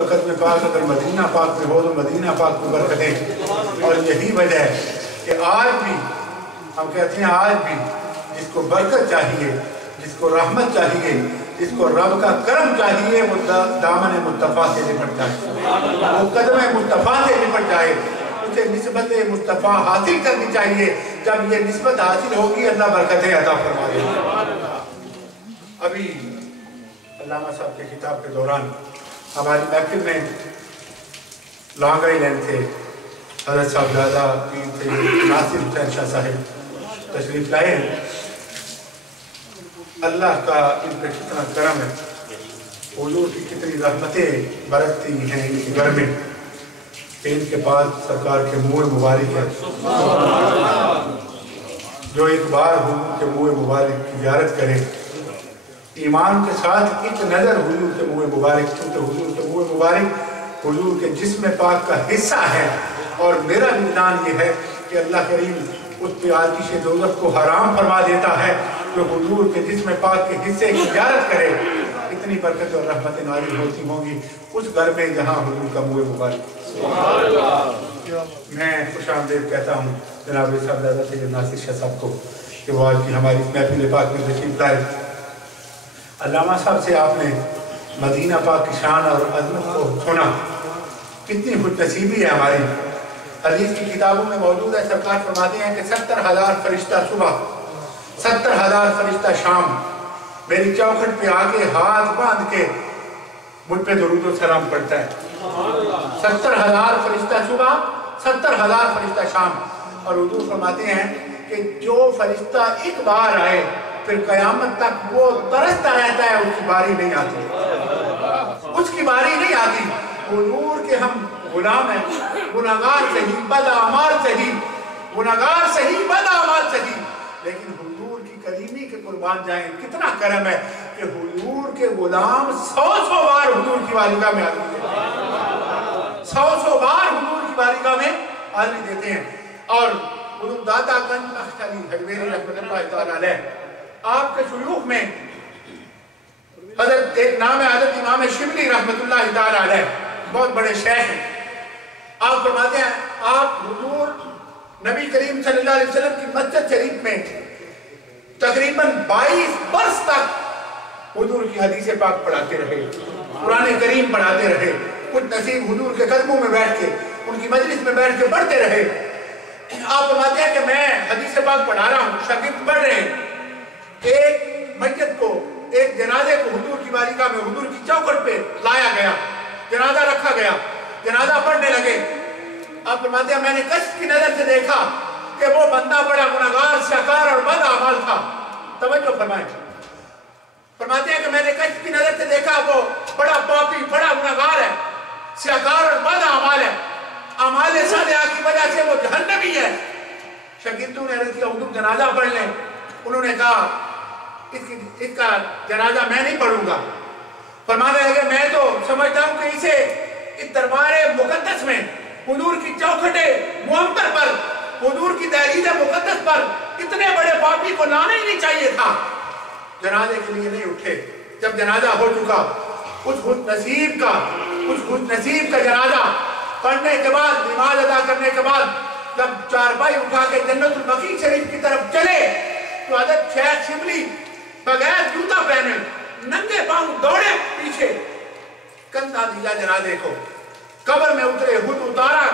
वक़्त में पाक अगर मदीना पाक में हो तो मदीना पाक में बरकतें। और यही वजह है कि आज भी हम कहते हैं, आज भी जिसको बरकत चाहिए, जिसको रहमत चाहिए, जिसको रब का करम चाहिए, वो दामन मुस्तफ़ा से निपट जाए, वो कदम मुस्तफ़ा से निपट जाए, उसे निस्बत मुस्तफ़ा हासिल करनी चाहिए। जब ये निस्बत हासिल होगी अल्लाह बरकतें अता फरमा देगा। अभी अल्लामा साहब के खिताब के दौरान हमारी महफिल में लॉन्ग आइलैंड थे हज़रत साहबजादा पीर थे नासिर हुसैन शाह साहब तशरीफ लाए हैं। अल्लाह का इन पर कितना करम है, हुजूर की कितनी रहमतें बरसती हैं इनके घर में, इनके पास सरकार के मुँह मुबारक है। जो एक बार हुजूर के मुँह मुबारक की ज़ियारत करे, ईमान के साथ एक नज़र हुजूर के मुँह मुबारक, क्योंकि हुजूर के मुँह मुबारक हुजूर के जिस्म पाक का हिस्सा है। और मेरा विधान ये है कि अल्लाह करीम उस पे आतिश दोज़ख को हराम फरमा देता है जो हुजूर के जिस्म पाक के हिस्से की ज़ियारत करे। इतनी बरकत और रहमतें नाज़िल होती होंगी उस घर में जहाँ हुजूर का मुँह मुबारक। मैं खुशामदीद कहता हूँ जनाब साहबजादा सैयद नासिर शाह साहब को कि वो आज की हमारी महफिल पाक में तशरीफ लाए। अल्लामा साहब से आपने मदीना पाक की शान और अज़मत को सुना, कितनी खुशनसीबी है हमारी। हदीस की किताबों में मौजूद है, सरकार फरमाते हैं कि 70,000 फरिश्ता सुबह, 70,000 फरिश्ता शाम मेरी चौखट पे आके हाथ बांध के मुझ पे दुरूद और सलाम पढ़ता है। 70,000 फरिश्ता सुबह, 70,000 फरिश्ता शाम। और हुजूर फरमाते हैं कि जो फरिश्ता एक बार आए फिर कयामत तक वो तरसता रहता है, उसकी बारी नहीं आती, उसकी बारी नहीं आती। हुजूर के हम गुलाम हैं, गुनाहगार सही, बदअमाल सही, गुनाहगार सही, बदअमाल सही, लेकिन हुजूर की करीमी के कुर्बान जाएं। कितना करम है कि हुजूर के गुलाम 100 बार हुजूर की बारगाह में हाज़िरी देते हैं, 100 बार हुजूर की बारगाह में हाज़िरी देते हैं। और हुजूर दातागंज अख्तरी हजवेरी रहमतुल्लाह तआला अलैह आपके शुयूख में हज़रत एक नाम है हज़रत इमाम शिबली रहमतुल्लाह तआला अलैह, बहुत बड़े शेख हैं। आप फरमाते हैं आप हुजूर नबी करीम सल्लल्लाहु अलैहि वसल्लम की मस्जिद शरीफ में तकरीबन 22 बरस तक हुजूर की हदीस पाक पढ़ाते रहे, कुरान करीम पढ़ाते रहे। कुछ नसीब हुजूर के कदमों में बैठ के, उनकी मजलिस में बैठ के पढ़ते रहे। आप फरमाते हैं कि मैं हदीस पाक पढ़ा रहा हूँ, शागिर्द पढ़ रहे हैं। एक मस्जिद को, एक जनाजे को हुजूर की बारगाह में, हुजूर की चौखट पे लाया गया, जनाजा रखा गया, जनाजा पढ़ने लगे। आप फरमाते हैं मैंने कश्फ की नजर से देखा कि वो बंदा बड़ा गुनाहगार, शाकार और बदअमाल था। तवज्जो फरमाएं। फरमाते हैं कि मैंने कश्फ की नजर से देखा वो बड़ा पापी, बड़ा गुनाहगार है, शाकार और बदअमाल है, अमाल सालिहा की वजह से वो जहन्नमी है। शागिर्दों ने अर्ज़ किया हुजूर जनाजा पढ़ लें। उन्होंने कहा इसका जनाजा मैं नहीं पढ़ूंगा। फरमाने लगे मैं तो समझता हूँ कि इसे इस दरबारे मुकद्दस में, हुजूर की चौखटे मुअम्बर पर, हुजूर की दहलीज मुकद्दस पर इतने बड़े पापी को लाना ही नहीं चाहिए था। जनाजे के लिए नहीं उठे। जब जनाजा हो चुका, उस खुशनसीब का जनाजा पढ़ने के बाद, नमाज अदा करने के बाद जब चारपाई उठा के जन्नतुल बकी शरीफ की तरफ चले तो हज़रत शेख शिबली बगैर जूता पहने नंगे पांव दौड़े पीछे, कंधा दिया जनाजे को, कब्र में उतरे, खुद उतारा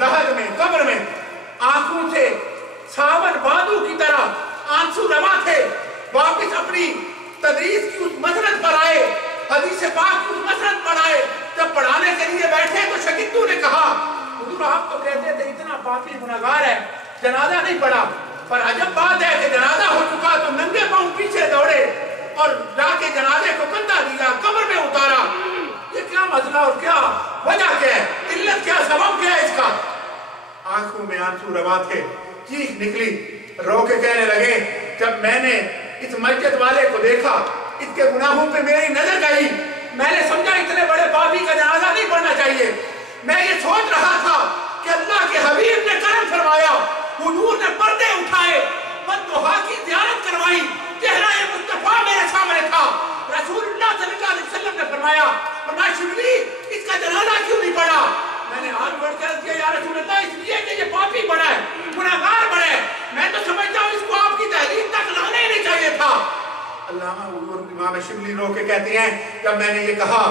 लहद में, कब्र में, आंखों से सावन बादू की तरह आंसू रवा थे। वापस अपनी तदरीस की उस मसरत पर आए, हदीस पाक की उस मसरत पर आए। जब पढ़ाने के लिए बैठे तो शागिर्दों ने कहा हुजूर आप तो कहते थे इतना पापी गुनाहगार है, जनाजा नहीं पढ़ा। पर अजब बात है कि जनाजा हो चुका तो नंगे पांव पीछे दौड़े और जाके जनाजे को कंधा दिया, कब्र में उतारा। ये क्या मसला और क्या वजह क्या है, इल्लत क्या, सबब क्या है इसका? आंखों में आंसू रवा थे, चीख निकली, रो के कहने लगे जब मैंने इस मस्जिद वाले को देखा, इसके गुनाहों पे मेरी नजर गई, मैंने समझा इतने बड़े पापी का जनाजा नहीं पढ़ना चाहिए। मैं ये सोच रहा था कि अल्लाह के हबीब ने करम फरमाया, हुजूर ने पर्दे उठाए, बद्दुआ की ज़ियारत करवाई, चेहरा मुस्तफा मेरे सामने था। रसूलुल्लाह सल्लल्लाहु अलैहि वसल्लम ने फरमाया शिबली इसका شبلی رو کے کہتے ہیں جب میں نے یہ کہا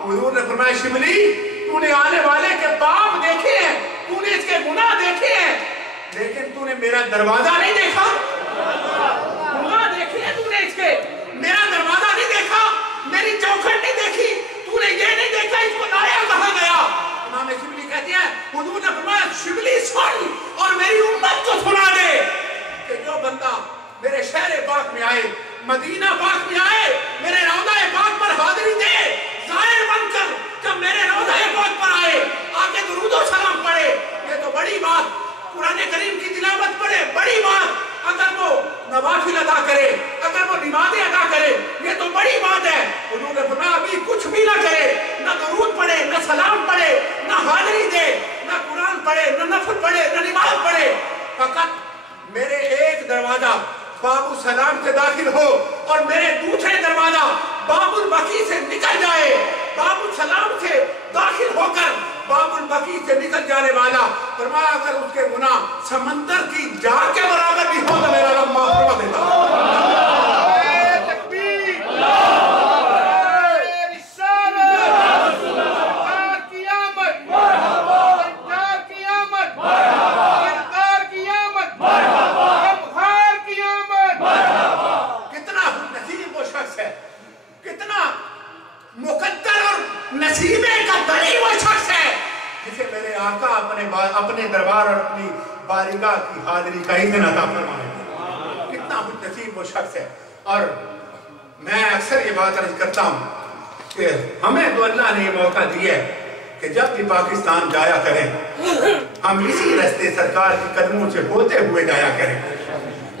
حضور نے فرمایا شبلی تو نے آنے والے کے پاپ دیکھے ہیں, تو نے اس کے گناہ دیکھے ہیں, لیکن تو نے میرا دروازہ نہیں دیکھا. گناہ دیکھے ہیں تو نے اس کے, میرا دروازہ نہیں دیکھا, میری چوکھٹ نہیں دیکھی, تو نے یہ نہیں دیکھا اس کو لایا کہاں گیا. امام شبلی کہتے ہیں حضور نے فرمایا شبلی سن اور میری امت کو سنا دے کہ جو بندہ میرے شہر پاک میں آئے, مدینہ پاک میں آئے, میرے روضہ پاک پر حاضری دے, ظاہر بن کر جب میرے روضہ پاک پر آئے آکے درود و سلام پڑھے, یہ تو بڑی بات. قرآن کریم کی تلاوت پڑھے, بڑی بات. اگر وہ نوافل ادا کرے, اگر وہ نمازیں ادا کرے, یہ تو بڑی بات ہے. حضور نے فرمایا ابھی کچھ بھی نہ کرے, نہ درود پڑھے, نہ سلام پڑھے, نہ حاضری دے, نہ قرآن پڑھے, نہ نفل پڑھے, نہ نماز پڑھے, فقط میرے ایک دروازہ باب السلام سے داخل ہو اور میرے دوسرے دروازہ باب البقیع سے نکل جائے. باب السلام سے داخل ہو کر باب البقیع سے نکل جانے والا, فرمایا اگر اس کے گناہ سمندر کی جار کے برابر بھی ہو تو میرا رب معاف فرما دیتا. اپنے دربار اور اپنی بارگاہ کی حاضری کا اذن عطا فرمائے. کتنا خوش نصیب وہ شخص ہے. اور میں اکثر یہ بات عرض کرتا ہوں کہ ہمیں تو اللہ نے یہ موقع دیا ہے کہ جب بھی پاکستان جایا کریں ہم اسی راستے سرکار کی قدموں سے ہوتے ہوئے جایا کریں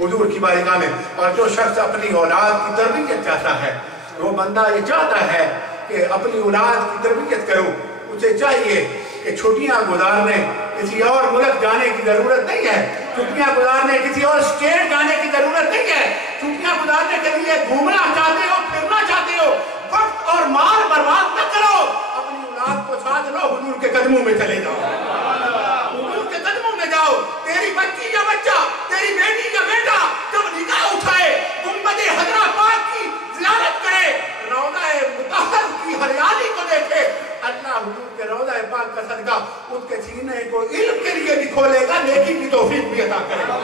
حضور کی بارگاہ میں. اور جو شخص اپنی اولاد کی تربیت چاہتا ہے, وہ بندہ یہ چاہتا ہے کہ اپنی اولاد کی تربیت کرو, اسے چاہیے کہ چھٹیاں گزارنے کسی اور ملک جانے کی ضرورت نہیں ہے, چھٹیاں گزارنے کسی اور اسٹیٹ جانے کی ضرورت نہیں ہے, چھٹیاں گزارنے کے لیے گھومنا چاہتے ہو, پھرنا چاہتے ہو, وقت اور مال برباد نہ کرو, اپنی اولاد کو ساتھ لو, حضور کے قدموں میں چلے جاؤ, حضور کے قدموں میں جاؤ. تیری بچی یا بچہ, تیری بیٹی یا بیٹا جب نگاہ اٹھائے گنبد حضرہ پاک کی زیارت کرے, روضہ مطہر کی ہریالی کو دیکھے, اللہ حضور کے روضہ پاک کا صدقہ اس کے سینے کو علم کے لیے بھی کھولے گا, نیکی کی توفیق بھی عطا کرے گا.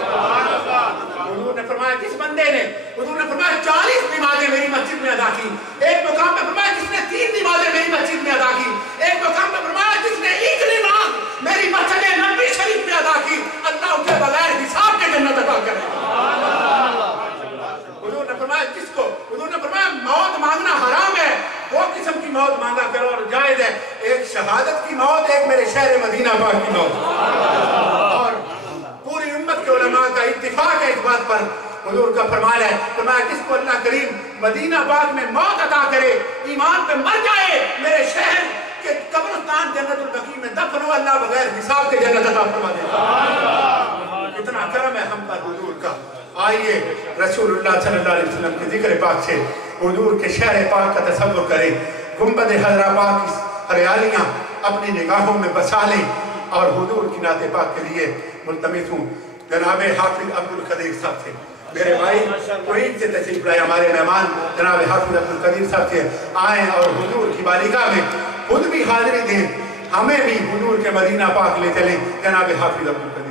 حضور نے فرمایا جس بندے نے, حضور نے فرمایا 40 نمازیں میری مسجد میں ادا کی, ایک مقام پہ فرمایا جس نے 3 نمازیں میری مسجد میں ادا کی, ایک مقام پہ فرمایا جس نے 1 نماز میری مسجد نبوی شریف میں ادا کی, اللہ اسے بغیر حساب کے جنت عطا کرے گا. حضور نے فرمایا جس کو, حضور نے فرمایا موت مانگنا حرام ہے, 2 قسم کی موت مانگا کرو اور جائز ہے, ایک شہادت کی موت, ایک میرے شہر مدینہ پاک کی موت. اور پوری امت کے علماء کا اتفاق ہے اس بات پر, حضور کا فرمان ہے, فرمایا جس کو اللہ کریم مدینہ پاک میں موت عطا کرے, ایمان پہ مر جائے, میرے شہر کے قبرستان جنت البقیع میں دفن ہو, اللہ بغیر حساب کے جنت عطا فرما دیتا. اتنا کرم ہے ہم پر حضور کا. آئیے رسول اللہ صلی اللہ علیہ وسلم کے ذکر پاک سے حضور کے شہر پاک کا تصور کریں, گنبد حضرہ پاک کی ہریالیاں اپنی نگاہوں میں بسا لیں, اور حضور کی نعت پاک کے لیے ملتمس ہوں جناب حافظ عبدالقدیر صاحب سے, میرے بھائی کوئٹ سے تشریف لائے ہمارے مہمان جناب حافظ عبدالقدیر صاحب سے آئیں اور حضور کی بارگاہ میں خود بھی حاضری دیں, ہمیں بھی حضور کے مدینہ پاک لے چلیں. جناب حافظ عبدالقدیر.